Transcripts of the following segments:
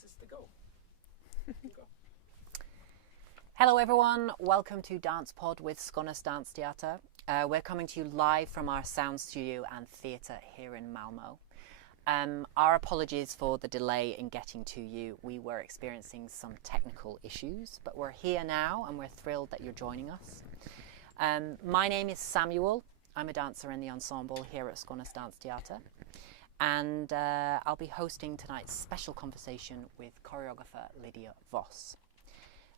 places to go. Go. Hello everyone, welcome to DancePod with Skånes Dansteater. We're coming to you live from our sound studio and theatre here in Malmö. Our apologies for the delay in getting to you. We were experiencing some technical issues, but we're here now and we're thrilled that you're joining us. My name is Samuel. I'm a dancer in the ensemble here at Skånes Dansteater. And I'll be hosting tonight's special conversation with choreographer Lidia Wos.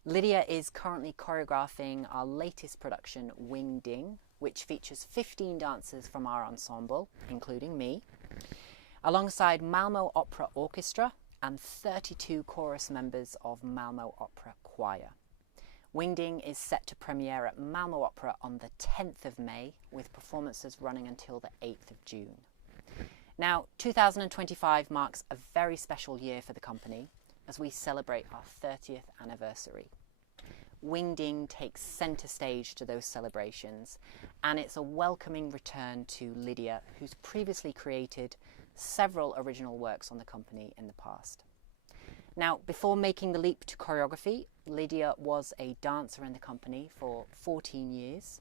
Lidia is currently choreographing our latest production, Wing Ding, which features 15 dancers from our ensemble, including me, alongside Malmö Opera Orchestra and 32 chorus members of Malmö Opera Choir. Wing Ding is set to premiere at Malmö Opera on the 10th of May, with performances running until the 8th of June. Now, 2025 marks a very special year for the company as we celebrate our 30th anniversary. Wing Ding takes centre stage to those celebrations, and it's a welcoming return to Lidia, who's previously created several original works on the company in the past. Now, before making the leap to choreography, Lidia was a dancer in the company for 14 years,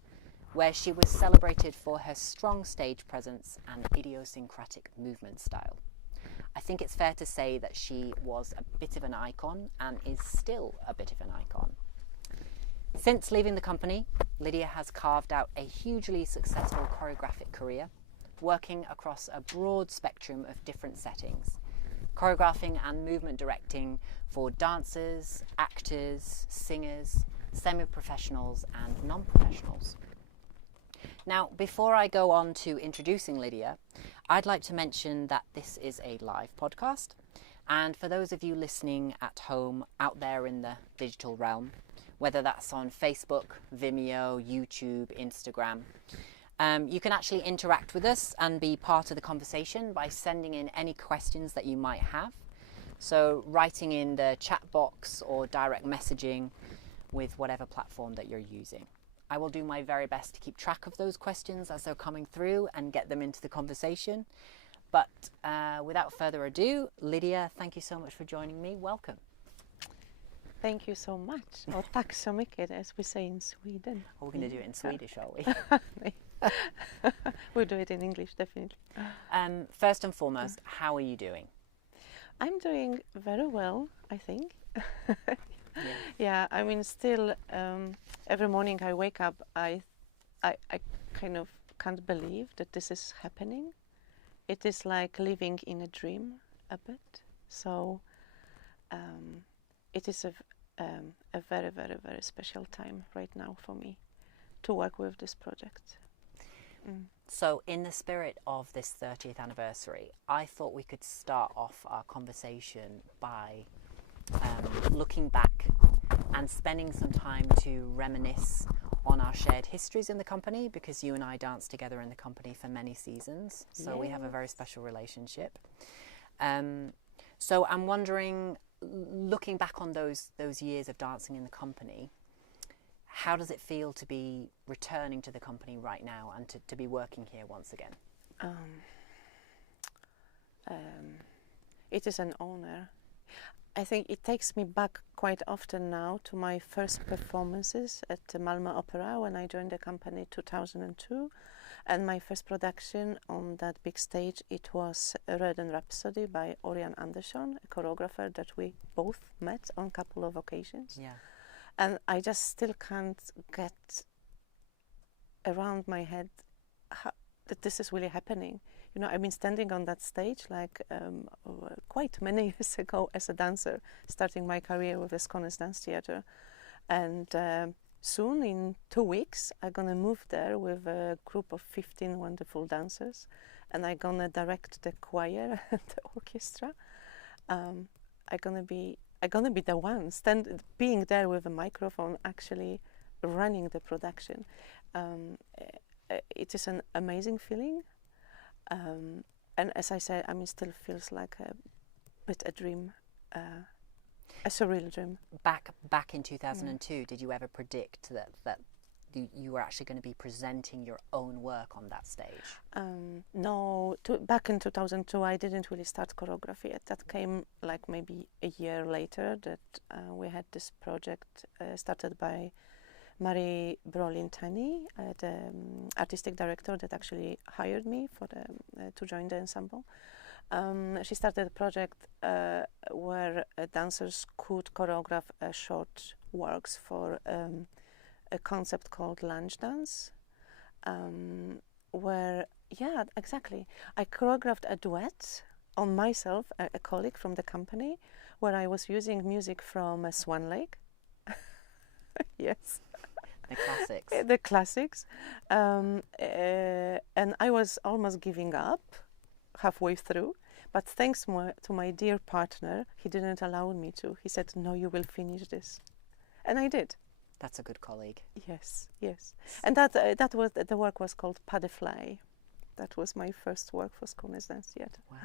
where she was celebrated for her strong stage presence and idiosyncratic movement style. I think it's fair to say that she was a bit of an icon and is still a bit of an icon. Since leaving the company, Lidia has carved out a hugely successful choreographic career, working across a broad spectrum of different settings, choreographing and movement directing for dancers, actors, singers, semi-professionals and non-professionals. Now, before I go on to introducing Lidia, I'd like to mention that this is a live podcast. And for those of you listening at home, out there in the digital realm, whether that's on Facebook, Vimeo, YouTube, Instagram, you can actually interact with us and be part of the conversation by sending in any questions that you might have. So writing in the chat box or direct messaging with whatever platform that you're using. I will do my very best to keep track of those questions as they're coming through and get them into the conversation. But without further ado, Lidia, thank you so much for joining me. Welcome. Thank you so much. Och tack så mycket, as we say in Sweden. Oh, we're going to do it in Swedish, are we? We'll do it in English, definitely. First and foremost, how are you doing? I'm doing very well, I think. Yeah, I mean, still, every morning I wake up, I kind of can't believe that this is happening. It is like living in a dream a bit. So it is a very, very, very special time right now for me to work with this project. So in the spirit of this 30th anniversary, I thought we could start off our conversation by looking back and spending some time to reminisce on our shared histories in the company, because you and I danced together in the company for many seasons, so we have a very special relationship. So I'm wondering, looking back on those years of dancing in the company, how does it feel to be returning to the company right now and to be working here once again? It is an honor. I think it takes me back quite often now to my first performances at the Malmö Opera when I joined the company in 2002, and my first production on that big stage, it was Röden Rhapsody by Orion Andersson, a choreographer that we both met on a couple of occasions. Yeah. And I just still can't get around my head that this is really happening. You know, I've been standing on that stage like quite many years ago as a dancer, starting my career with the Skånes Dansteater. And soon, in 2 weeks, I'm going to move there with a group of 15 wonderful dancers. And I'm going to direct the choir and the orchestra. I'm going to be the one being there with a microphone, actually running the production. It is an amazing feeling. And as I said, I mean, still feels like a bit a dream, a surreal dream. Back in 2002, did you ever predict that you were actually going to be presenting your own work on that stage? No, back in 2002 I didn't really start choreography yet. That came like maybe a year later, that we had this project started by Marie Brolin-Tani, the artistic director that actually hired me for to join the ensemble. She started a project where dancers could choreograph short works for a concept called lunch dance, where, yeah, exactly, I choreographed a duet on myself, a colleague from the company, where I was using music from Swan Lake. Yes. The classics. The classics. And I was almost giving up halfway through, but thanks to my dear partner, he didn't allow me to. He said, no, you will finish this. And I did. That's a good colleague. Yes, yes. And that was, the work was called Pas de Fly. That was my first work for Skånes Dansteater. Wow,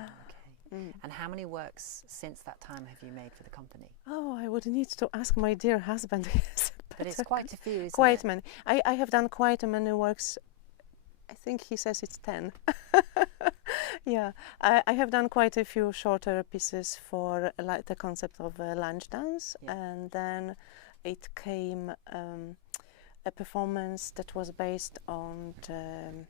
okay. And how many works since that time have you made for the company? Oh, I would need to ask my dear husband. Yes, but it's quite a few, isn't quite it? many. I have done quite many works. I think he says it's 10. Yeah, I have done quite a few shorter pieces for the concept of lunch dance, and then it came a performance that was based on the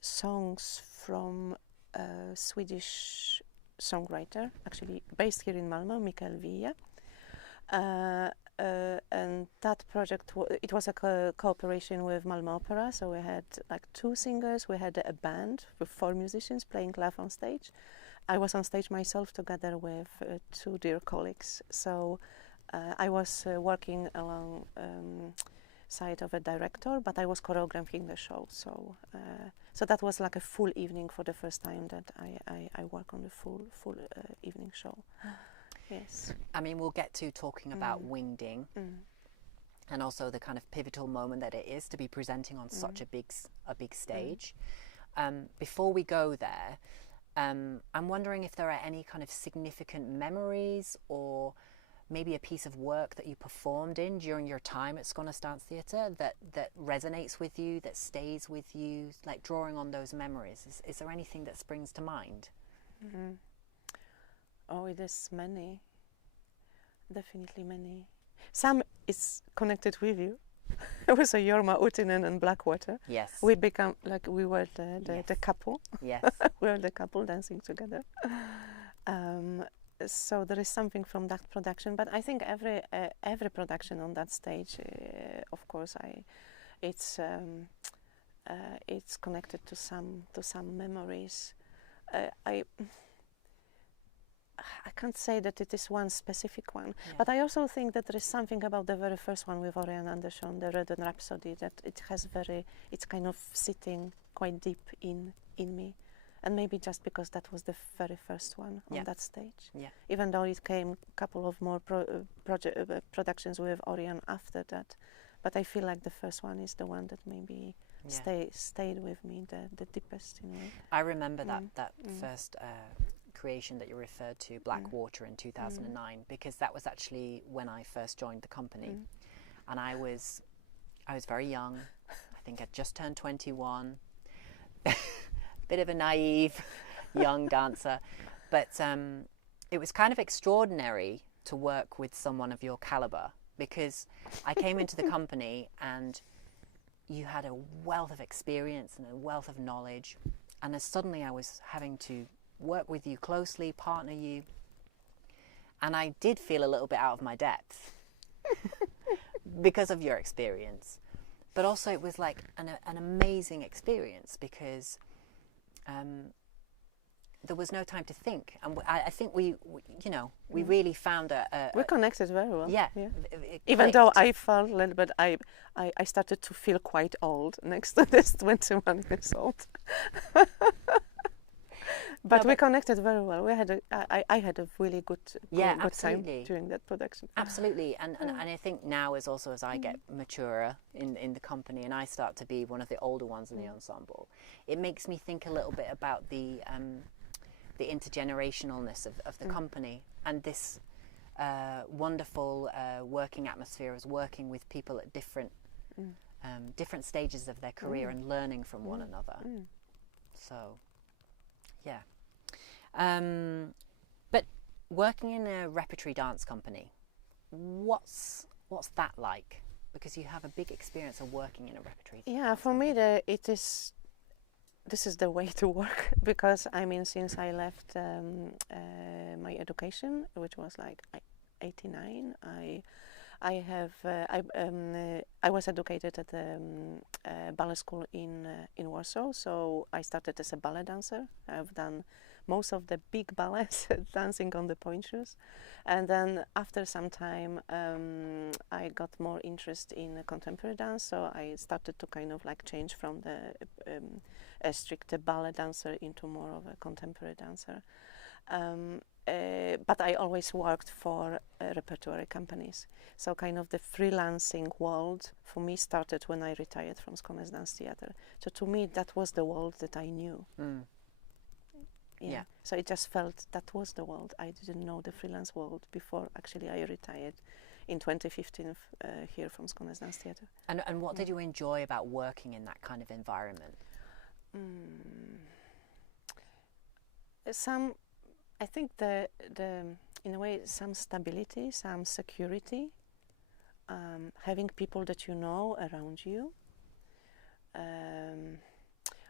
songs from a Swedish songwriter, actually based here in Malmö, Mikael Wiehe. And that project, it was a cooperation with Malmö Opera, so we had like 2 singers, we had a band with 4 musicians playing live on stage. I was on stage myself together with 2 dear colleagues, so I was working along side of a director, but I was choreographing the show, so that was like a full evening for the first time that I work on the full evening show. Yes. I mean, we'll get to talking about wingding and also the kind of pivotal moment that it is to be presenting on such a big stage. Before we go there, I'm wondering if there are any kind of significant memories or maybe a piece of work that you performed in during your time at Skånes Dansteater that resonates with you, that stays with you, like drawing on those memories. Is there anything that springs to mind? Oh, it is many. Definitely many. Some is connected with you. It was a Jorma Uttinen and Blackwater. Yes. We become like we were the couple. Yes. We were the couple dancing together. So there is something from that production, but I think every production on that stage, of course, it's connected to some memories. I can't say that it is one specific one, but I also think that there is something about the very first one with Orion Anderson, the Röden Rhapsody, that it's kind of sitting quite deep in me. And maybe just because that was the very first one on that stage. Yeah. Even though it came a couple of more productions with Orion after that. But I feel like the first one is the one that maybe stayed with me the deepest in a way. I remember that first creation that you referred to, Blackwater, in 2009, because that was actually when I first joined the company. And I was very young. I think I'd just turned 21. Bit of a naive young dancer, but it was kind of extraordinary to work with someone of your caliber, because I came into the company and you had a wealth of experience and a wealth of knowledge, and then suddenly I was having to work with you closely, partner you, and I did feel a little bit out of my depth because of your experience. But also it was like an amazing experience, because there was no time to think, and I think we really found we connected very well. Yeah. Even though I felt a little bit, I started to feel quite old next to this 21 years old. But we connected very well. We had I had a really good time during that production. Absolutely, and I think now as I get maturer in the company and I start to be one of the older ones in the ensemble, it makes me think a little bit about the intergenerationalness of the company and this wonderful working atmosphere as working with people at different different stages of their career and learning from one another. So, yeah. But working in a repertory dance company, what's that like? Because you have a big experience of working in a repertory. Yeah, for me, this is the way to work, because I mean, since I left my education, which was like 89, I was educated at the ballet school in Warsaw. So I started as a ballet dancer. I've done most of the big ballets, dancing on the point shoes, and then after some time I got more interest in contemporary dance. So I started to kind of like change from the a strict ballet dancer into more of a contemporary dancer. But I always worked for repertory companies. So kind of the freelancing world for me started when I retired from Skånes Dansteater. So to me, that was the world that I knew. Yeah. So it just felt that was the world. I didn't know the freelance world before actually I retired in 2015 here from Skånes Dansteater. And what did you enjoy about working in that kind of environment? I think the in a way some stability, some security, having people that you know around you.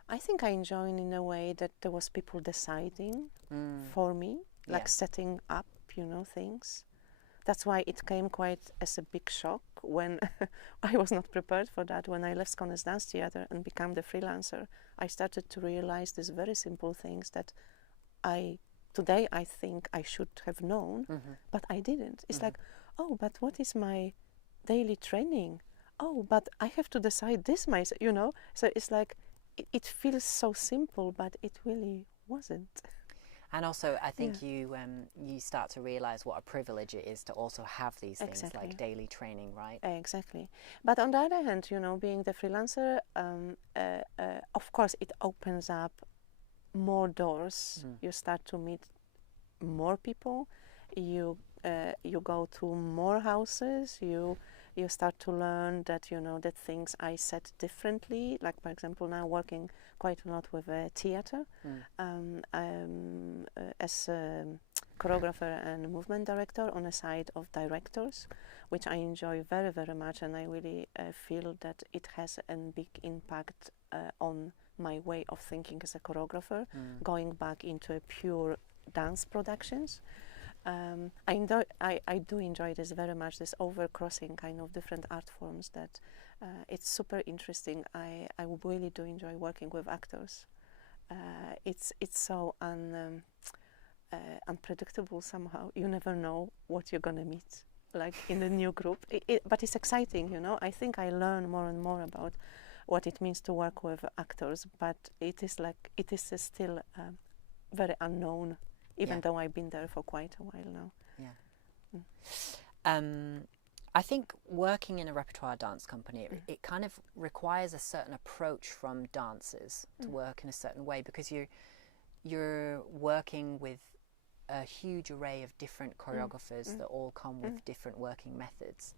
I think I enjoyed in a way that there was people deciding for me, like setting up, things. That's why it came quite as a big shock when I was not prepared for that. When I left Skånes Dansteater and became the freelancer, I started to realize these very simple things that today I think I should have known, but I didn't. It's like, oh, but what is my daily training? Oh, but I have to decide this myself, So it's like, it feels so simple, but it really wasn't. And also, I think you start to realize what a privilege it is to also have these things like daily training, right? Exactly. But on the other hand, being the freelancer, of course, it opens up more doors. You start to meet more people. You go to more houses. You start to learn that that things I said differently. Like, for example, now working quite a lot with theater as a choreographer and movement director on the side of directors, which I enjoy very, very much, and I really feel that it has a big impact on my way of thinking as a choreographer, going back into a pure dance productions. I do enjoy this very much, this overcrossing kind of different art forms. That it's super interesting. I really do enjoy working with actors. It's so unpredictable somehow. You never know what you're gonna meet, like in the new group. But it's exciting, I think I learn more and more about what it means to work with actors. But it is still very unknown. Even though I've been there for quite a while now. I think working in a repertoire dance company, it kind of requires a certain approach from dancers to work in a certain way, because you're working with a huge array of different choreographers that all come with different working methods.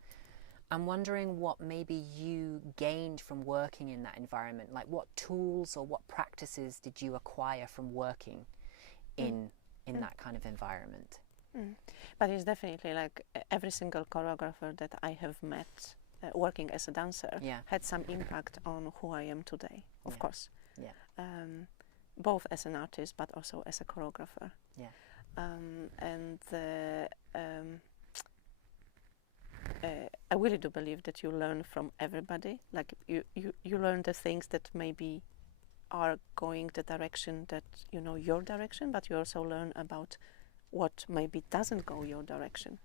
I'm wondering what maybe you gained from working in that environment. Like, what tools or what practices did you acquire from working in that kind of environment? But it's definitely like every single choreographer that I have met working as a dancer had some impact on who I am today, of course. Both as an artist, but also as a choreographer. I really do believe that you learn from everybody. Like you learn the things that maybe are going the direction that your direction, but you also learn about what maybe doesn't go your direction.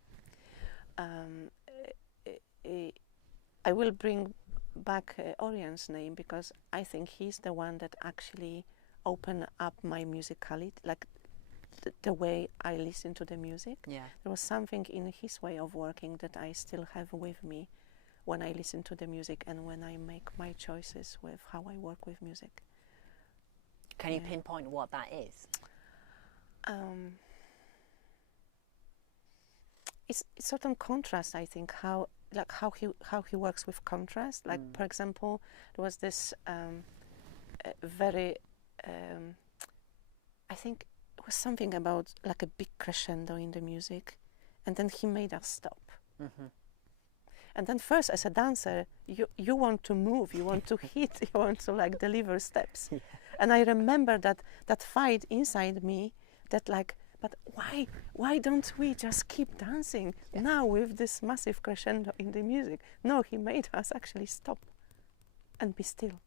I will bring back Orion's name, because I think he's the one that actually opened up my musicality, like the way I listen to the music. There was something in his way of working that I still have with me when I listen to the music and when I make my choices with how I work with music. Can you pinpoint what that is? It's certain contrast, I think, how like how he works with contrast. Like for example, there was this very I think it was something about like a big crescendo in the music, and then he made us stop. And then first, as a dancer, you want to move, you want to hit, you want to like deliver steps. And I remember that fight inside me, that like, but why don't we just keep dancing now with this massive crescendo in the music? No, he made us actually stop and be still.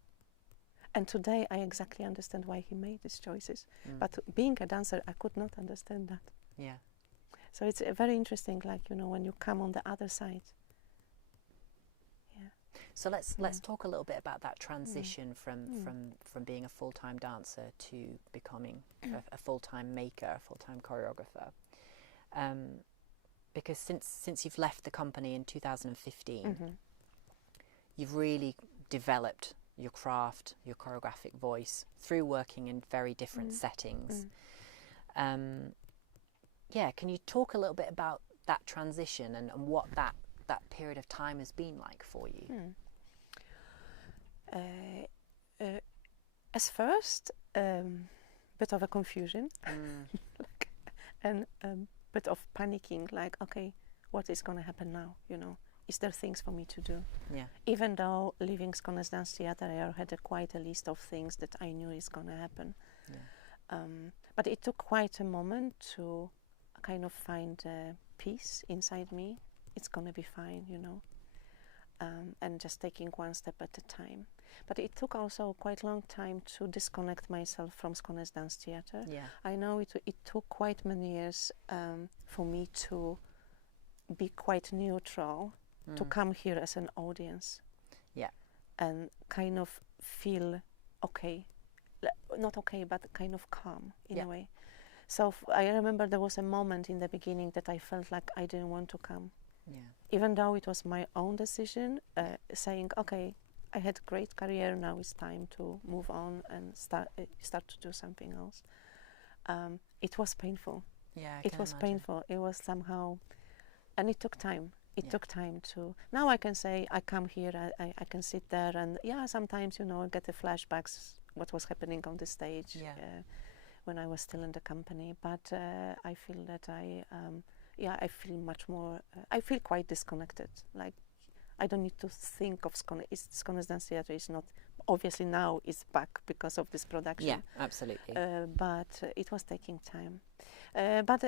And today I exactly understand why he made these choices. But being a dancer, I could not understand that. Yeah. So it's very interesting, like, you know, when you come on the other side. So let's talk a little bit about that transition from being a full-time dancer to becoming a full-time maker, a full-time choreographer. Because since you've left the company in 2015, you've really developed your craft, your choreographic voice through working in very different settings. Can you talk a little bit about that transition and what that period of time has been like for you? As first, bit of a confusion and bit of panicking, like, okay, what is going to happen now, you know? Is there things for me to do? Yeah. Even though leaving Skånes Dansteater, I had quite a list of things that I knew is going to happen. Yeah. But it took quite a moment to kind of find peace inside me. It's going to be fine, you know. And just taking one step at a time. But it took also quite a long time to disconnect myself from Skånes Dansteater. Yeah. I know it took quite many years for me to be quite neutral, to come here as an audience. Yeah. And kind of feel okay. Not okay, but kind of calm in a way. So I remember there was a moment in the beginning that I felt like I didn't want to come. Yeah. Even though it was my own decision, saying, okay, I had a great career, now it's time to move on and start to do something else. It was painful. Yeah, it was painful. It was somehow, and it took time. It took time to, now I can say, I come here, I can sit there and sometimes, you know, I get the flashbacks, what was happening on the stage when I was still in the company. But I feel that I feel much more, I feel quite disconnected. Like, I don't need to think of Skånes Dansteater is not, obviously now it's back because of this production. Yeah, absolutely. But it was taking time. But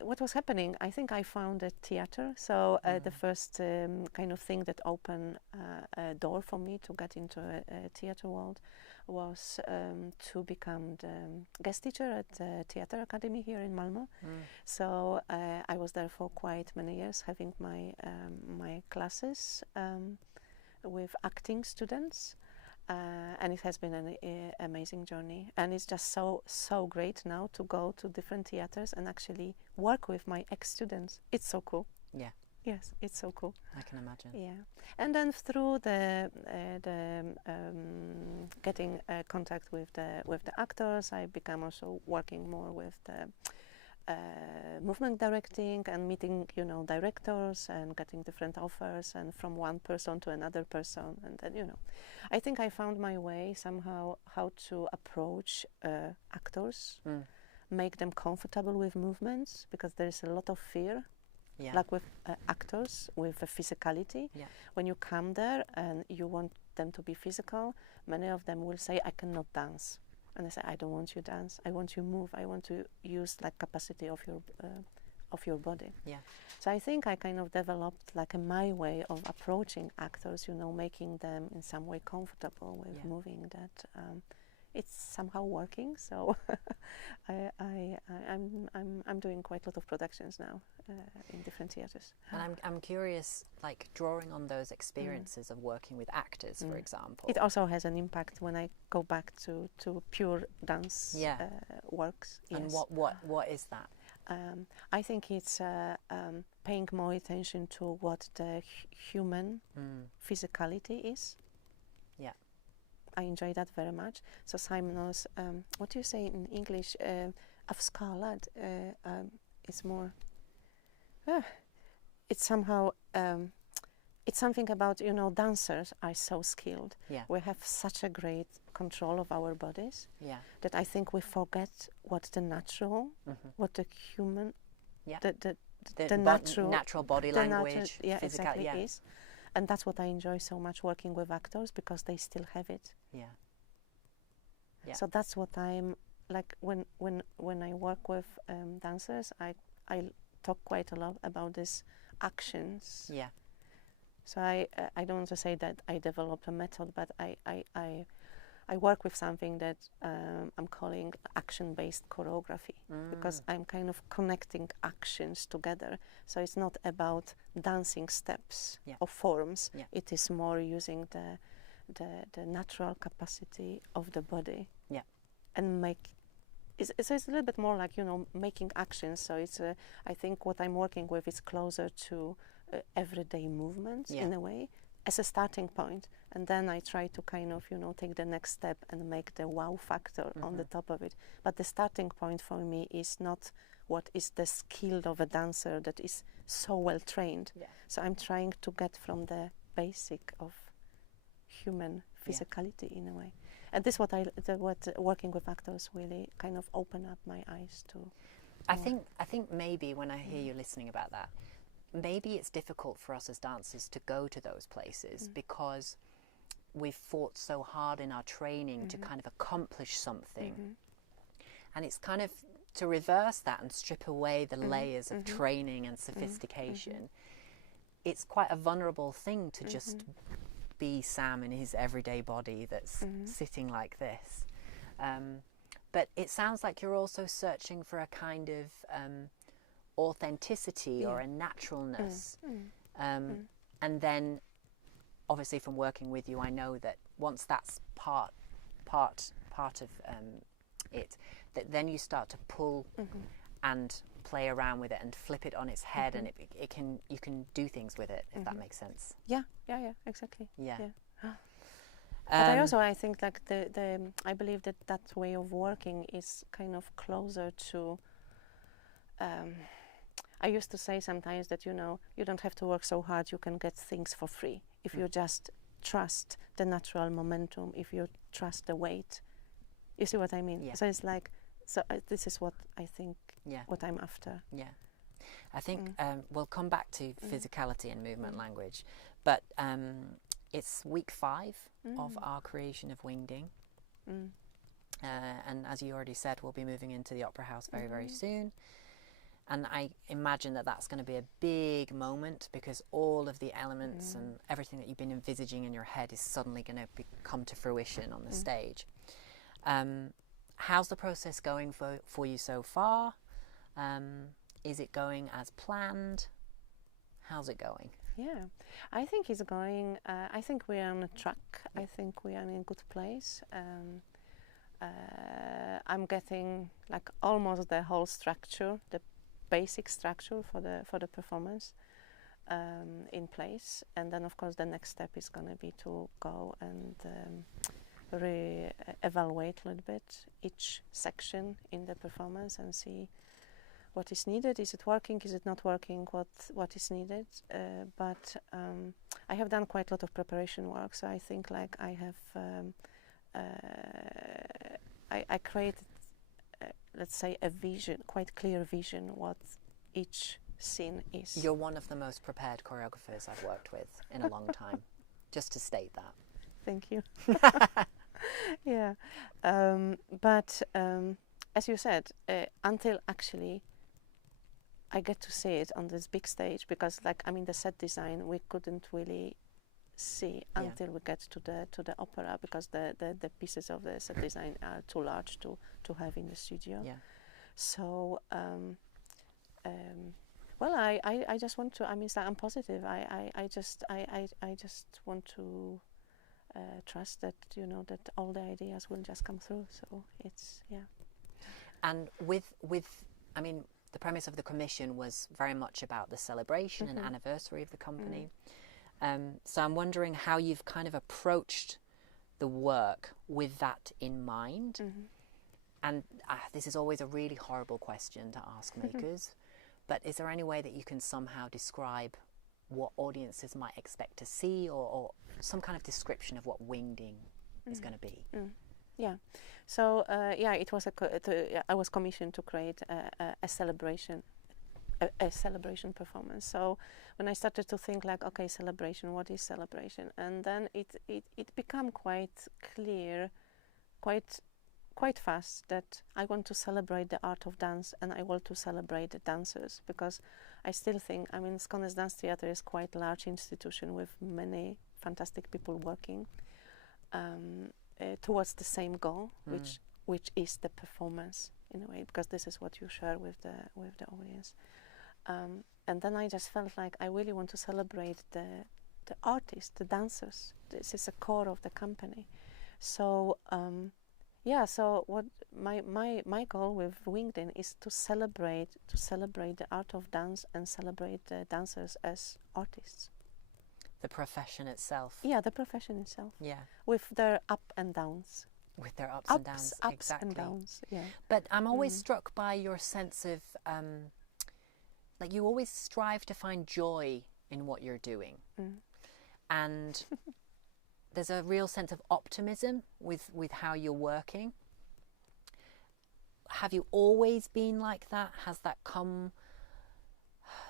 what was happening, I think I found a theater. So the first kind of thing that opened a door for me to get into a theater world was to become the guest teacher at the Theater Academy here in Malmö. So I was there for quite many years, having my my classes with acting students. And it has been an amazing journey, and it's just so great now to go to different theaters and actually work with my ex-students. It's so cool. Yeah. Yes, it's so cool. I can imagine. Yeah, and then through the getting contact with the actors, I become also working more with the movement directing and meeting, you know, directors and getting different offers, and from one person to another person, and then, you know, I think I found my way somehow how to approach actors, make them comfortable with movements, because there is a lot of fear. Yeah. Like with actors, with physicality. Yeah. When you come there and you want them to be physical, many of them will say, I cannot dance. And I say, I don't want you to dance. I want you to move. I want to use like capacity of your body. Yeah. So I think I kind of developed like my way of approaching actors, you know, making them in some way comfortable with moving, that it's somehow working. So I'm doing quite a lot of productions now in different theaters. And I'm curious, like, drawing on those experiences of working with actors, for example. It also has an impact when I go back to pure dance works. And yes. what is that? I think it's paying more attention to what the human physicality is. Yeah. I enjoy that very much. So Simon's, what do you say in English? Avskalad. It's more. It's somehow it's something about, you know, dancers are so skilled. Yeah. We have such a great control of our bodies Yeah. that I think we forget what the natural, what the human, Yeah. the natural body language, exactly is. And that's what I enjoy so much working with actors, because they still have it. Yeah. Yeah. So that's what I'm like when I work with dancers. I talk quite a lot about these actions. Yeah. So I don't want to say that I developed a method, but I work with something that I'm calling action-based choreography, because I'm kind of connecting actions together. So it's not about dancing steps or forms. Yeah. It is more using the natural capacity of the body. Yeah. And it's a little bit more like, you know, making actions. So it's I think what I'm working with is closer to everyday movements in a way, as a starting point, and then I try to kind of, you know, take the next step and make the wow factor on the top of it. But the starting point for me is not what is the skill of a dancer that is so well trained. Yeah. So I'm trying to get from the basic of human physicality in a way. And this is what working with actors really kind of open up my eyes to. I think maybe when I hear you listening about that, maybe it's difficult for us as dancers to go to those places because we've fought so hard in our training to kind of accomplish something. And it's kind of to reverse that and strip away the layers of training and sophistication. It's quite a vulnerable thing to just be Sam in his everyday body that's sitting like this. But it sounds like you're also searching for a kind of authenticity or a naturalness. And then obviously from working with you, I know that once that's part of it, that then you start to pull and play around with it and flip it on its head, and you can do things with it, if that makes sense. Yeah, exactly. Yeah. But I think like I believe that way of working is kind of closer to. I used to say sometimes that, you know, you don't have to work so hard, you can get things for free if you just trust the natural momentum, if you trust the weight. You see what I mean? Yeah. So it's like, this is what I think, what I'm after. Yeah. I think we'll come back to physicality and movement language, but it's week 5 of our creation of Wingding. And as you already said, we'll be moving into the Opera House very, very soon. And I imagine that that's going to be a big moment, because all of the elements and everything that you've been envisaging in your head is suddenly going to come to fruition on the stage. How's the process going for you so far? Is it going as planned? How's it going? Yeah, I think it's going, I think we are on a track. I think we are in a good place. I'm getting like almost the whole structure, the basic structure for the performance in place, and then of course the next step is going to be to go and re-evaluate a little bit each section in the performance and see what is needed. Is it working? Is it not working? What is needed? But I have done quite a lot of preparation work, so I think like I have I created let's say a vision, quite clear vision what each scene is. You're one of the most prepared choreographers I've worked with in a long time, just to state that. Thank you. Yeah, but as you said, until actually I get to see it on this big stage, because like, I mean, the set design we couldn't really see until we get to the opera, because the pieces of the set design are too large to have in the studio. Yeah. So well, I just want to, I mean, I'm positive. I just want to trust that, you know, that all the ideas will just come through. So it's And with I mean, the premise of the commission was very much about the celebration and anniversary of the company. So I'm wondering how you've kind of approached the work with that in mind. And this is always a really horrible question to ask makers, but is there any way that you can somehow describe what audiences might expect to see, or some kind of description of what wingding is going to be? Yeah, so it was I was commissioned to create a celebration, a celebration performance. So when I started to think like, okay, celebration, what is celebration? And then it became quite clear, quite fast, that I want to celebrate the art of dance, and I want to celebrate the dancers, because I still think, I mean, Skånes Dansteater is quite a large institution with many fantastic people working towards the same goal, which is the performance in a way, because this is what you share with the audience. And then I just felt like I really want to celebrate the artists, the dancers. This is a core of the company. So so what my goal with Wingding is to celebrate the art of dance and celebrate the dancers as artists. The profession itself. Yeah, the profession itself. Yeah. With their up and downs. With their ups and downs. Ups exactly. and downs. Yeah. But I'm always struck by your sense of like you always strive to find joy in what you're doing. And there's a real sense of optimism with how you're working. Have you always been like that? Has that come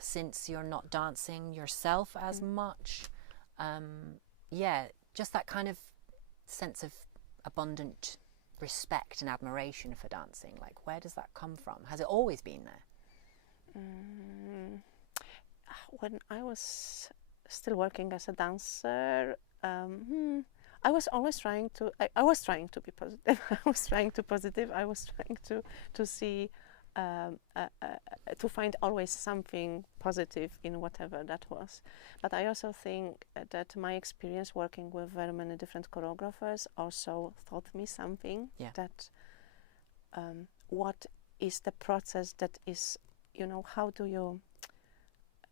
since you're not dancing yourself as much? Just that kind of sense of abundant respect and admiration for dancing. Like, where does that come from? Has it always been there? When I was still working as a dancer, I was always trying to. I was trying to be positive. I was trying to see, to find always something positive in whatever that was. But I also think that my experience working with very many different choreographers also taught me something. Yeah. That what is the process that is, how do you?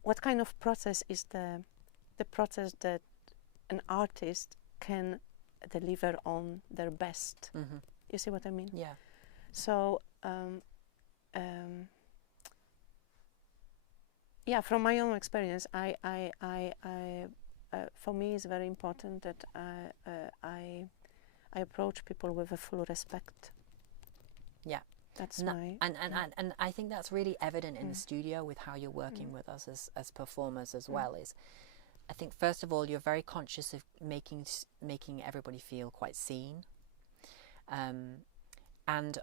What kind of process is the process that an artist can deliver on their best? You see what I mean? Yeah. So from my own experience, I for me it's very important that I approach people with a full respect. Yeah. That's and I think that's really evident in the studio with how you're working with us as performers as well. Is I think first of all you're very conscious of making everybody feel quite seen, and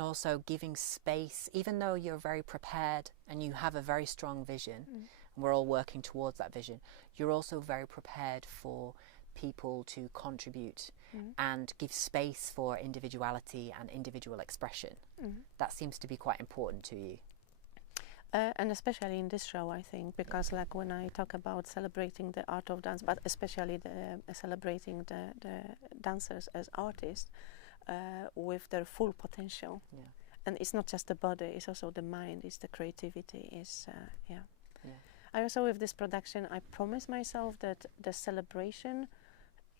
also giving space, even though you're very prepared and you have a very strong vision, and we're all working towards that vision. You're also very prepared for people to contribute and give space for individuality and individual expression. That seems to be quite important to you. And especially in this show, I think, because like when I talk about celebrating the art of dance, but especially celebrating the dancers as artists with their full potential. Yeah. And it's not just the body, it's also the mind, it's the creativity, I also, with this production, I promised myself that the celebration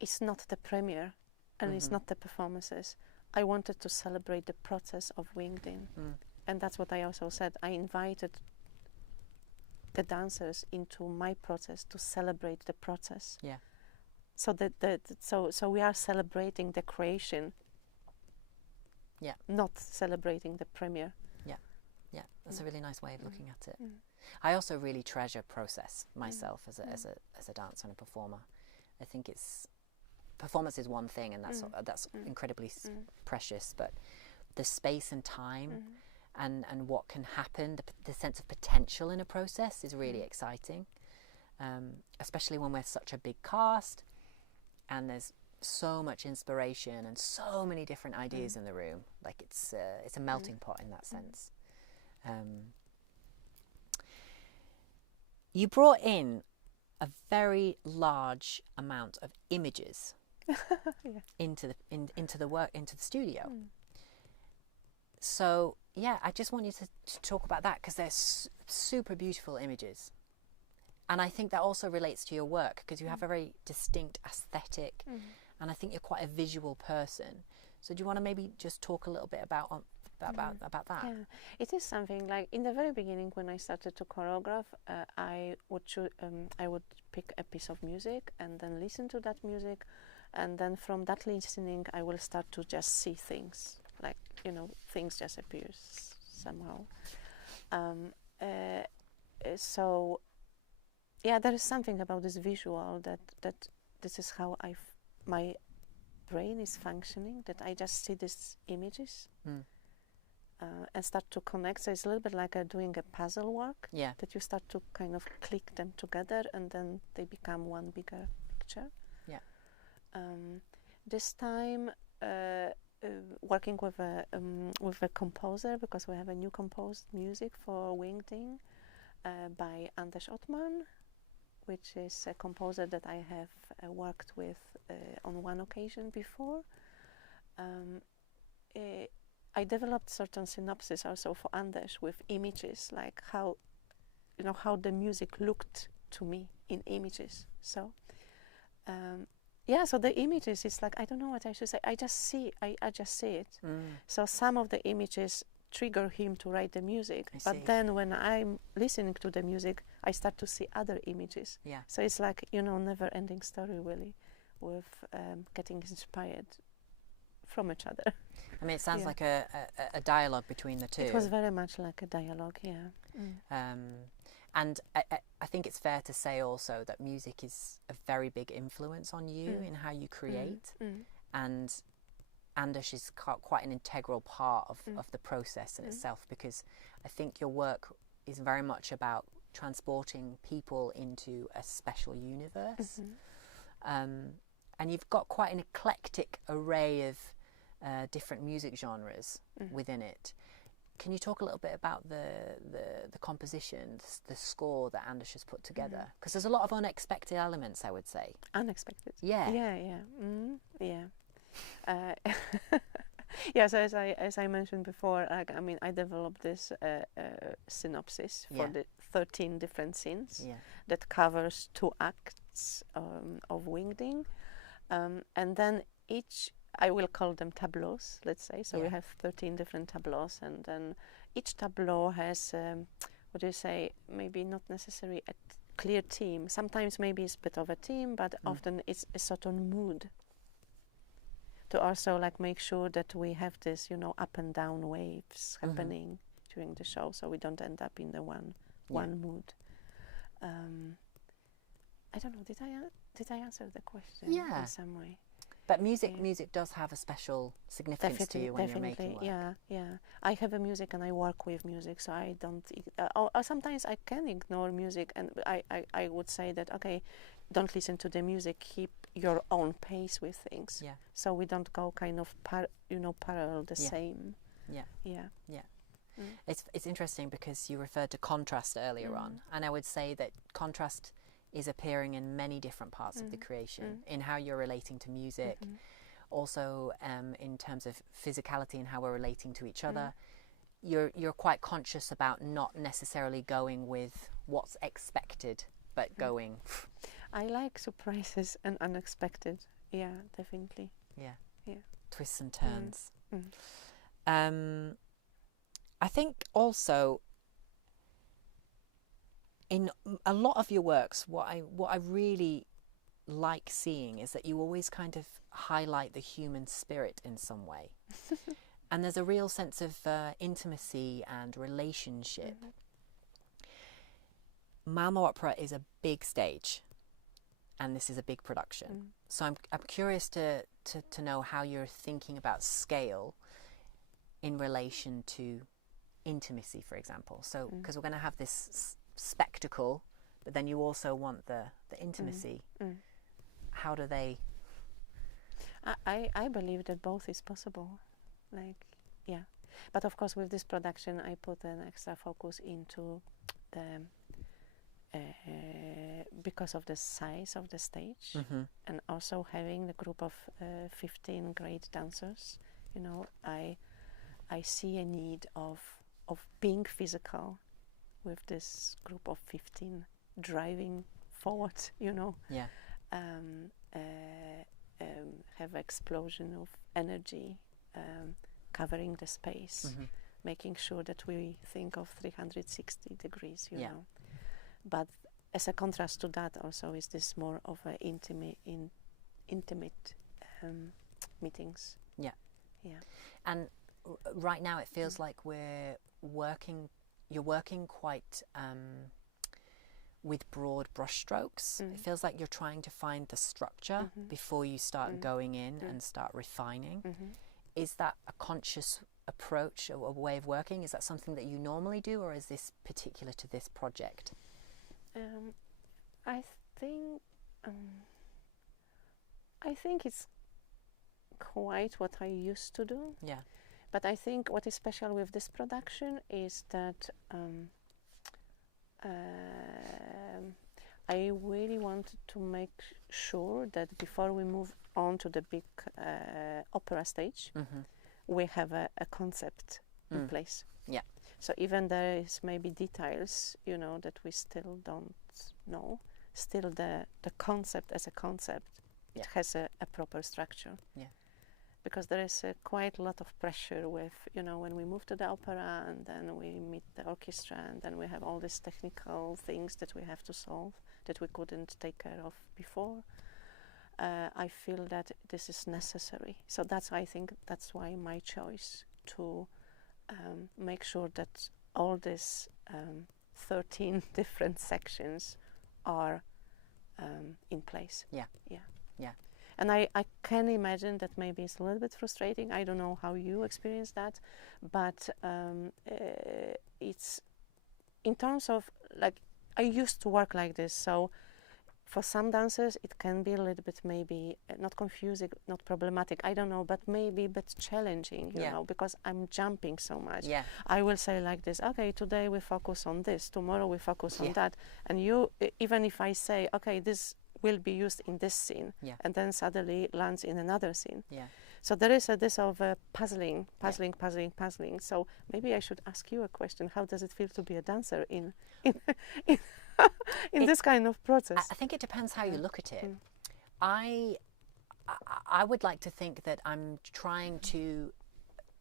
is not the premiere and it's not the performances. I wanted to celebrate the process of Wingding. And that's what I also said. I invited the dancers into my process to celebrate the process. Yeah. So so we are celebrating the creation. Yeah. Not celebrating the premiere. Yeah. Yeah. That's a really nice way of looking at it. I also really treasure process myself as a dancer and a performer. I think performance is one thing, and that's incredibly precious, but the space and time and what can happen, the sense of potential in a process is really exciting, especially when we're such a big cast and there's so much inspiration and so many different ideas in the room. Like it's a melting pot in that sense. You brought in a very large amount of images into the studio. So I just want you to talk about that, because they're super beautiful images, and I think that also relates to your work, because you have a very distinct aesthetic, and I think you're quite a visual person. So do you want to maybe just talk a little bit about about that? Yeah, it is something like in the very beginning when I started to choreograph, I would pick a piece of music and then listen to that music, and then from that listening I will start to just see things, like, you know, things just appear somehow. So yeah, there is something about this visual that this is how my brain is functioning, that I just see these images and start to connect. So it's a little bit like doing a puzzle work, that you start to kind of click them together and then they become one bigger picture. Yeah. This time working with a composer, because we have a new composed music for Wingding by Anders Ottman, which is a composer that I have worked with on one occasion before. I developed certain synopses also for Anders with images, like how the music looked to me in images. So so the images, it's like, I don't know what I should say. I just see it. So some of the images trigger him to write the music, but then when I'm listening to the music, I start to see other images. Yeah. So it's like, never-ending story really, with getting inspired from each other. I mean, it sounds like a dialogue between the two. It was very much like a dialogue, yeah. And I think it's fair to say also that music is a very big influence on you in how you create. And Anders is quite an integral part of the process in itself, because I think your work is very much about transporting people into a special universe. And you've got quite an eclectic array of different music genres within it. Can you talk a little bit about the composition, the score that Anders has put together? Because there's a lot of unexpected elements, I would say. Unexpected? Yeah. Yeah. So as I mentioned before, I developed this synopsis for the 13 different scenes that covers 2 acts of Wingding, and then I will call them tableaus, let's say. So we have 13 different tableaus, and then each tableau has, maybe not necessarily a clear theme. Sometimes maybe it's a bit of a theme, but often it's a certain mood. To also make sure that we have this, up and down waves happening during the show, so we don't end up in the one mood. I don't know. Did I answer the question in some way? But music does have a special significance to you when you're making work. Yeah. I have a music and I work with music, so I don't. Or sometimes I can ignore music, and I would say that, okay, don't listen to the music. Keep your own pace with things. Yeah. So we don't go kind of parallel the same. Yeah. It's interesting because you referred to contrast earlier on, and I would say that contrast is appearing in many different parts of the creation, in how you're relating to music, also in terms of physicality and how we're relating to each other. You're quite conscious about not necessarily going with what's expected, but going. I like surprises and unexpected. Yeah, definitely. Yeah. Twists and turns. I think also, in a lot of your works, what I really like seeing is that you always kind of highlight the human spirit in some way. And there's a real sense of intimacy and relationship. Malmö Opera is a big stage, and this is a big production. So I'm curious to know how you're thinking about scale in relation to intimacy, for example. So because we're going to have this spectacle, but then you also want the intimacy. How do they? I believe that both is possible. But of course with this production I put an extra focus into the because of the size of the stage, and also having the group of 15 great dancers. I see a need of being physical with this group of 15 driving forward, have explosion of energy, covering the space, making sure that we think of 360 degrees, you know. But as a contrast to that also is this more of a intimate meetings. Yeah. Yeah. And right now it feels like you're working quite with broad brushstrokes. It feels like you're trying to find the structure before you start going in and start refining. Is that a conscious approach or a way of working? Is that something that you normally do, or is this particular to this project? I think it's quite what I used to do. Yeah. But I think what is special with this production is that I really wanted to make sure that before we move on to the big opera stage, we have a concept in place. Yeah. So even there is maybe details, you know, that we still don't know, still the concept as a concept it has a proper structure. Yeah. Because there is quite a lot of pressure with, you know, when we move to the opera and then we meet the orchestra and then we have all these technical things that we have to solve that we couldn't take care of before. I feel that this is necessary. So that's why my choice to make sure that all these 13 different sections are in place. Yeah. Yeah. Yeah. And I can imagine that maybe it's a little bit frustrating. I don't know how you experience that, but it's in terms of, like, I used to work like this. So for some dancers, it can be a little bit maybe not confusing, not problematic, I don't know, but maybe a bit challenging, you know, because I'm jumping so much. Yeah. I will say like this, okay, today we focus on this, tomorrow we focus on that. And you, even if I say, okay, this will be used in this scene, and then suddenly lands in another scene. Yeah. So there is this of puzzling. So maybe I should ask you a question. How does it feel to be a dancer in this kind of process? I think it depends how you look at it. I would like to think that I'm trying to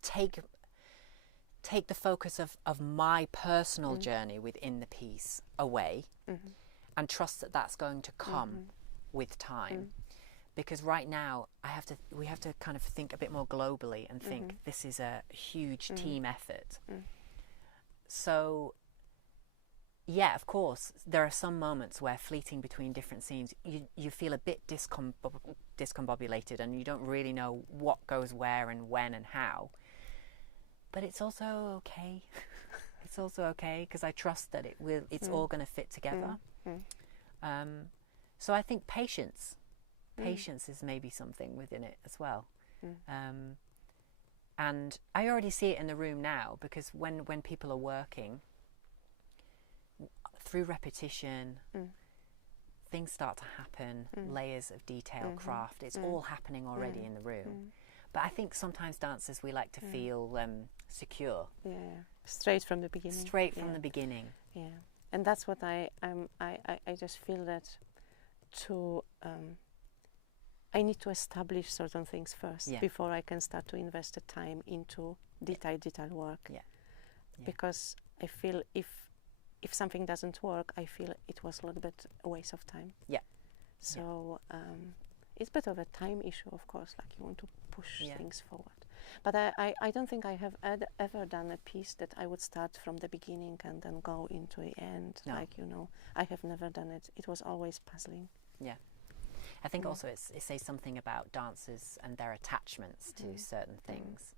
take the focus of my personal journey within the piece away. And trust that that's going to come with time, because right now we have to kind of think a bit more globally and think this is a huge team effort. So, yeah, of course, there are some moments where fleeting between different scenes, you feel a bit discombobulated and you don't really know what goes where and when and how. But it's also okay. It's also okay because I trust that it's all going to fit together. So I think patience is maybe something within it as well. And I already see it in the room now, because when people are working through repetition, things start to happen, layers of detail, craft, it's all happening already in the room. But I think sometimes dancers, we like to feel secure. Yeah, straight from the beginning. Straight from the beginning. Yeah. And that's what I just feel that I need to establish certain things first before I can start to invest the time into detail work. Yeah. Because I feel if something doesn't work, I feel it was a little bit a waste of time. Yeah. So it's a bit of a time issue, of course, like you want to push things forward. But I don't think I have ever done a piece that I would start from the beginning and then go into the end. No. Like, you know, I have never done it. It was always puzzling. Yeah. I think also it says something about dancers and their attachments to certain things.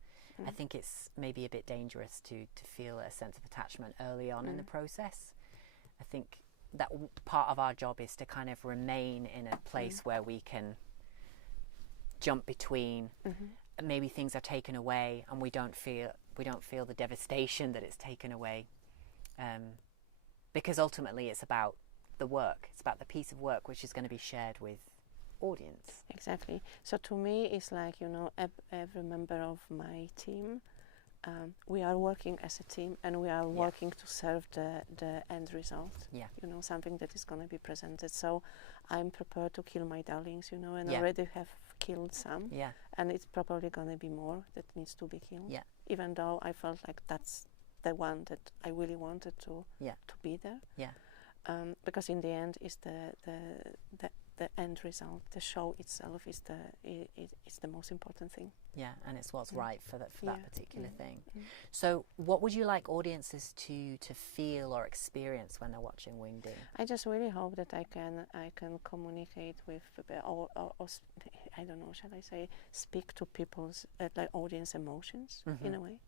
I think it's maybe a bit dangerous to feel a sense of attachment early on in the process. I think that part of our job is to kind of remain in a place where we can jump between. Maybe things are taken away and we don't feel the devastation that it's taken away, because ultimately it's about the work, it's about the piece of work which is going to be shared with audience. Exactly. So to me it's like, you know, every member of my team, we are working as a team and we are working to serve the end result. Yeah. You know, something that is going to be presented. So I'm prepared to kill my darlings, you know, and already have killed some, Yeah. and it's probably going to be more that needs to be killed. Yeah. Even though I felt like that's the one that I really wanted to be there. Yeah. Because in the end, is the end result. The show itself is the most important thing. Yeah, and it's what's right for that particular thing. Mm. So, what would you like audiences to feel or experience when they're watching Wingding? I just really hope that I can communicate with, or I don't know, shall I say, speak to people's like audience emotions in a way.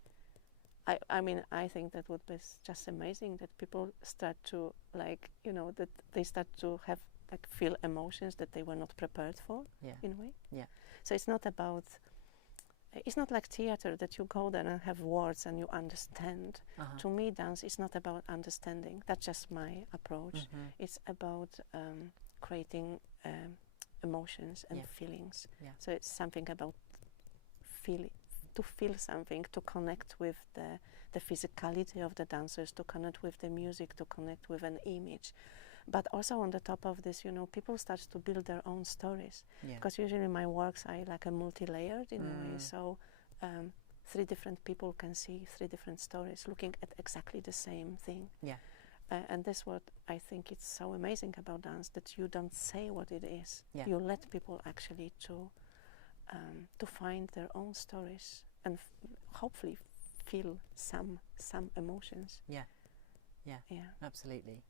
I mean, I think that would be just amazing that people start to like, you know, that they start to have like feel emotions that they were not prepared for in a way. Yeah. So it's not like theater that you go there and have words and you understand. To me, dance is not about understanding. That's just my approach. It's about creating emotions and feelings. Yeah. So it's something about to feel something, to connect with the physicality of the dancers, to connect with the music, to connect with an image. But also on the top of this, you know, people start to build their own stories. Because usually my works are like a multi-layered in a way. So 3 different people can see 3 different stories looking at exactly the same thing. Yeah. And that's what I think it's so amazing about dance, that you don't say what it is. Yeah. You let people actually to find their own stories and hopefully feel some emotions. Yeah. Absolutely.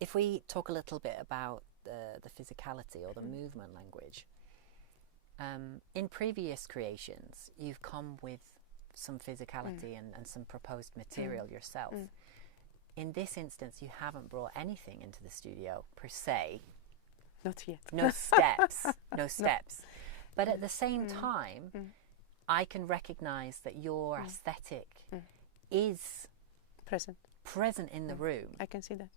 If we talk a little bit about the physicality or the movement language, in previous creations you've come with some physicality and some proposed material yourself. In this instance you haven't brought anything into the studio per se. Not yet. No steps. No steps. But at the same time, I can recognize that your aesthetic is present in the room. I can see that.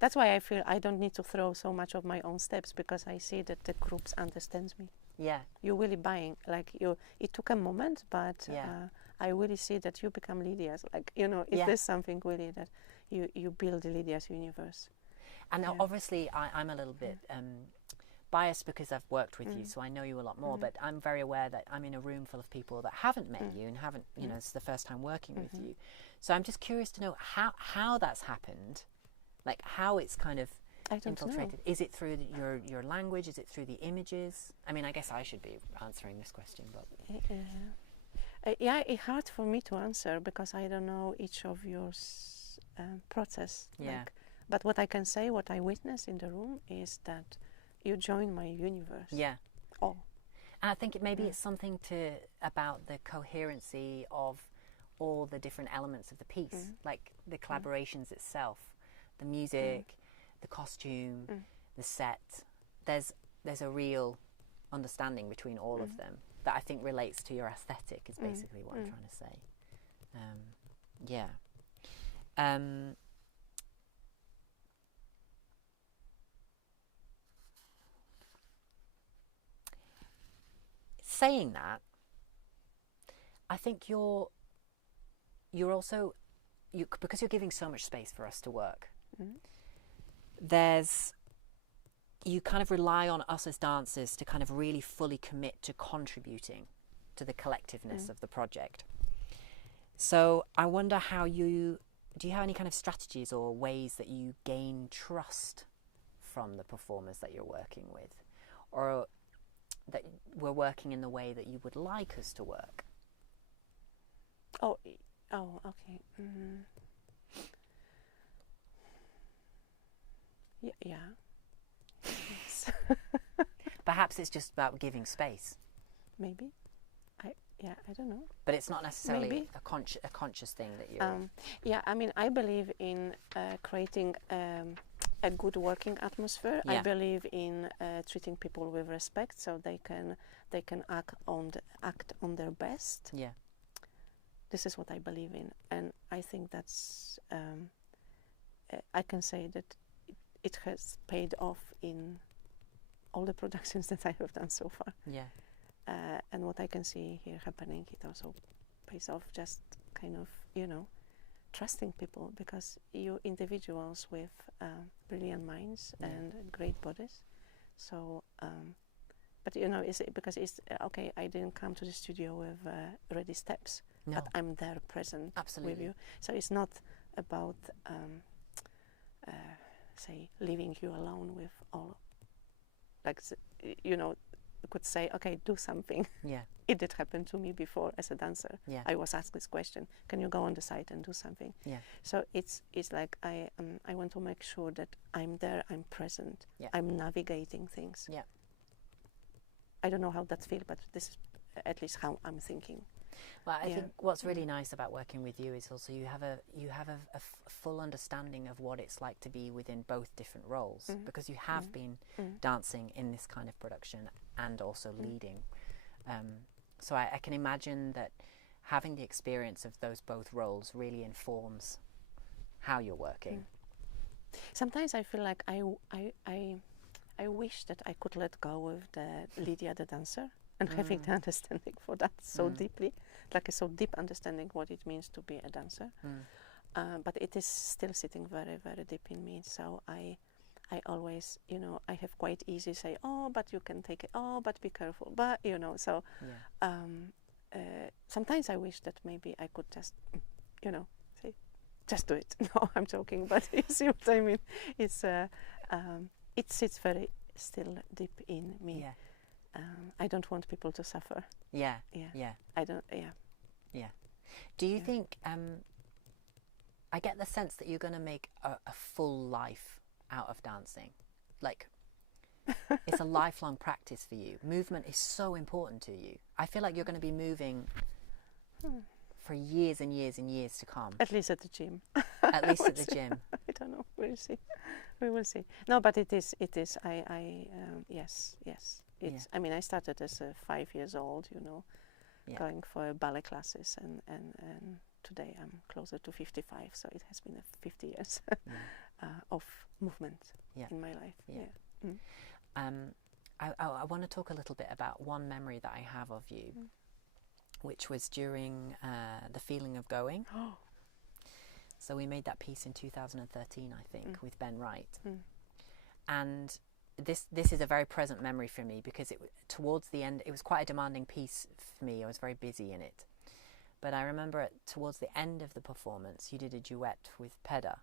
That's why I feel I don't need to throw so much of my own steps, because I see that the groups understands me. Yeah. You're really buying, like it took a moment, but I really see that you become Lydia's, like, you know, is this something really that you build Lydia's universe? And obviously I'm a little bit biased because I've worked with you, so I know you a lot more, but I'm very aware that I'm in a room full of people that haven't met you and haven't, you know, it's the first time working with you. So I'm just curious to know how that's happened, like how it's kind of infiltrated. Is it through your language? Is it through the images? I mean, I guess I should be answering this question, but... it's hard for me to answer because I don't know each of your process. Like, but what I can say, what I witness in the room is that you join my universe. Yeah. Oh. And I think maybe it's something about the coherency of all the different elements of the piece, like the collaborations itself, the music, the costume, the set. There's a real understanding between all of them that I think relates to your aesthetic is basically what I'm trying to say. Saying that, I think you're also because you're giving so much space for us to work. You kind of rely on us as dancers to kind of really fully commit to contributing to the collectiveness of the project. So I wonder do you have any kind of strategies or ways that you gain trust from the performers that you're working with, or that we're working in the way that you would like us to work? Oh, okay. Yeah. Yes. Perhaps it's just about giving space. Maybe. I don't know. But it's not necessarily a conscious thing that you're... I mean, I believe in creating a good working atmosphere. Yeah. I believe in treating people with respect, so they can act on their best. Yeah. This is what I believe in, and I think that's I can say that it has paid off in all the productions that I have done so far. Yeah. And what I can see here happening, it also pays off, just kind of, you know, trusting people, because you individuals with brilliant minds and great bodies. So, but you know, because it's okay. I didn't come to the studio with ready steps, No. but I'm there present Absolutely. with you. So it's not about say leaving you alone with all. Like you know, you could say, okay, do something. Yeah. It did happen to me before as a dancer. Yeah. I was asked this question: can you go on the side and do something? Yeah. So it's like I want to make sure that I'm there, I'm present, Yeah. I'm navigating things. Yeah. I don't know how that feels, but this is at least how I'm thinking. Well, I Yeah. think what's really nice about working with you is also you have a full understanding of what it's like to be within both different roles, because you have been dancing in this kind of production and also leading. So I can imagine that having the experience of those both roles really informs how you're working. Sometimes I feel like I wish that I could let go of the Lidia the dancer and having the understanding for that so deeply, like a so deep understanding what it means to be a dancer. But it is still sitting very, very deep in me. So I always, you know, I have quite easy say, oh, but you can take it, oh, but be careful, but you know. So sometimes I wish that maybe I could just, you know, say, just do it. No, I'm joking, but you see what I mean. It's it sits very still deep in me. Yeah. I don't want people to suffer. Yeah. Yeah. Yeah. I don't. Yeah. Yeah. Do you think? I get the sense that you're going to make a full life out of dancing, like it's a lifelong practice for you. Movement is so important to you. I feel like you're going to be moving for years and years and years to come. At least at the gym. At least at the gym. I don't know. We'll see. We will see. No, but it is. Yes. It's. I mean, I started as 5 years old. You know, going for ballet classes, and today I'm closer to 55. So it has been 50 years of movement in my life. Yeah. I want to talk a little bit about one memory that I have of you, which was during the Feeling of Going. So we made that piece in 2013, I think, with Ben Wright. And this is a very present memory for me, because towards the end, it was quite a demanding piece for me. I was very busy in it. But I remember towards the end of the performance, you did a duet with Peder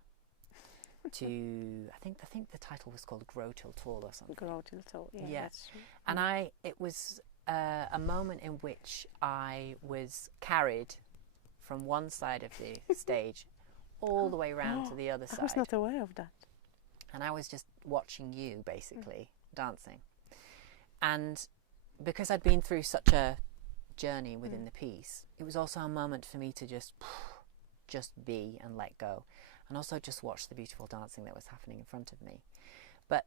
to, I think the title was called Grow Till Tall or something. Grow Till Tall, yeah. That's true. And it was a moment in which I was carried from one side of the stage all the way around to the other side. I was not aware of that. And I was just watching you, basically, dancing. And because I'd been through such a journey within the piece, it was also a moment for me to just be and let go, and also just watch the beautiful dancing that was happening in front of me. But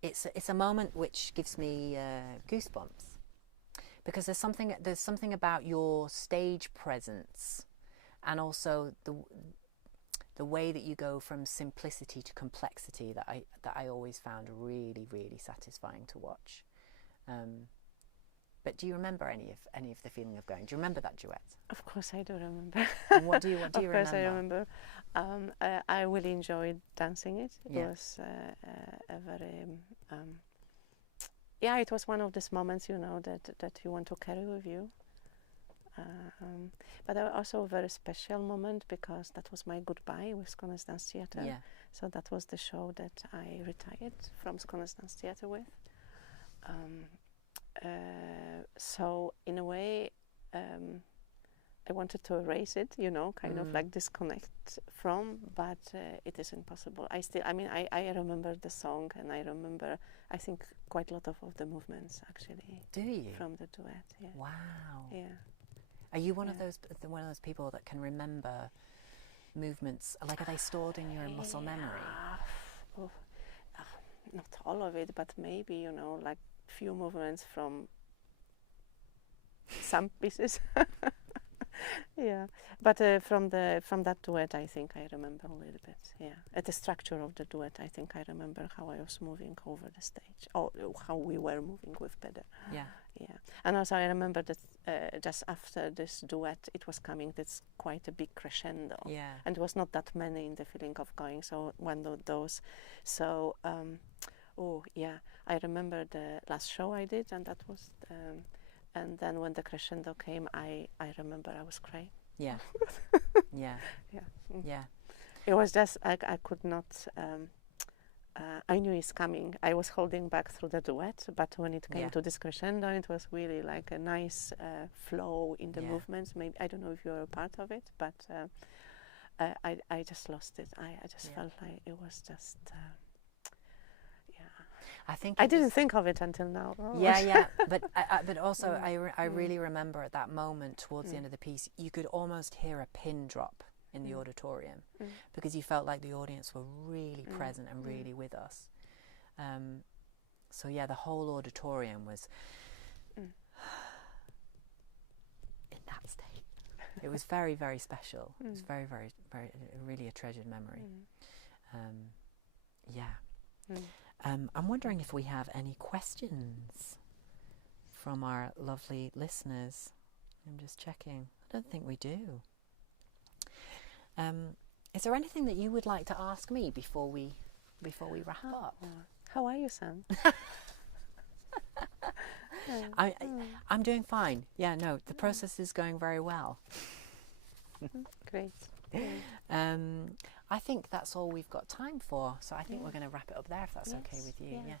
it's a moment which gives me goosebumps, because there's something about your stage presence, and also the way that you go from simplicity to complexity that I always found really, really satisfying to watch. But do you remember any of the Feeling of Going? Do you remember that duet? Of course I do remember. And what do you remember? Of course I remember. I really enjoyed dancing it. It was a very it was one of those moments, you know, that you want to carry with you. But also a very special moment, because that was my goodbye with Skånes Dansteater. Yeah. So that was the show that I retired from Skånes Dansteater with. So in a way, I wanted to erase it, you know, kind of like disconnect from, but it is impossible. I remember the song, and I remember, I think, quite a lot of the movements, actually. Do you? From the duet, yeah. Wow. Yeah. Are you one of those people that can remember movements? Like, are they stored in your muscle memory? Not all of it, but maybe, you know, like few movements from some pieces. Yeah, but from that duet, I think I remember a little bit. Yeah, at the structure of the duet, I think I remember how I was moving over the stage, or how we were moving with Peder. Yeah, yeah. And also I remember that just after this duet, it was coming this quite a big crescendo. Yeah, and it was not that many in the Feeling of Going. So one of those. So Oh yeah, I remember the last show I did, and that was, and then when the crescendo came, I remember I was crying. Yeah. Yeah. Yeah. Mm. Yeah. It was just I could not. I knew it's coming. I was holding back through the duet, but when it came Yeah. to this crescendo, it was really like a nice flow in the Yeah. movements. Maybe I don't know if you were a part of it, but I just lost it. I just Yeah. felt like it was just. I think I it didn't was- think of it until now. Oh. Yeah, but also I Mm. really remember at that moment towards the Mm. end of the piece, you could almost hear a pin drop in the Mm. auditorium Mm. because you felt like the audience were really Mm. present and Mm. really with us. So yeah, the whole auditorium was Mm. in that state. It was very, very special. It was Mm. very, very, very, really a treasured memory. Mm. Yeah. Mm. I'm wondering if we have any questions from our lovely listeners. I'm just checking. I don't think we do. Is there anything that you would like to ask me before we wrap up? How are you, Sam? I'm doing fine. Yeah, no, the process is going very well. Great. I think that's all we've got time for. So I think we're going to wrap it up there if that's okay with you. Yeah.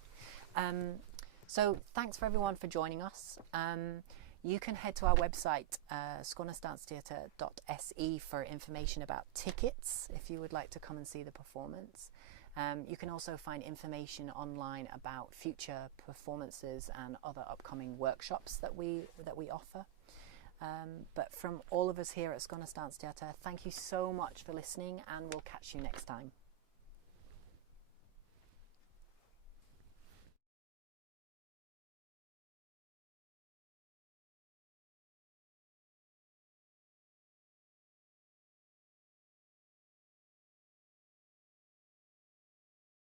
So thanks for everyone for joining us. You can head to our website, skånesdansteater.se, for information about tickets if you would like to come and see the performance. You can also find information online about future performances and other upcoming workshops that we offer. But from all of us here at Skånes Dansteater, thank you so much for listening, and we'll catch you next time.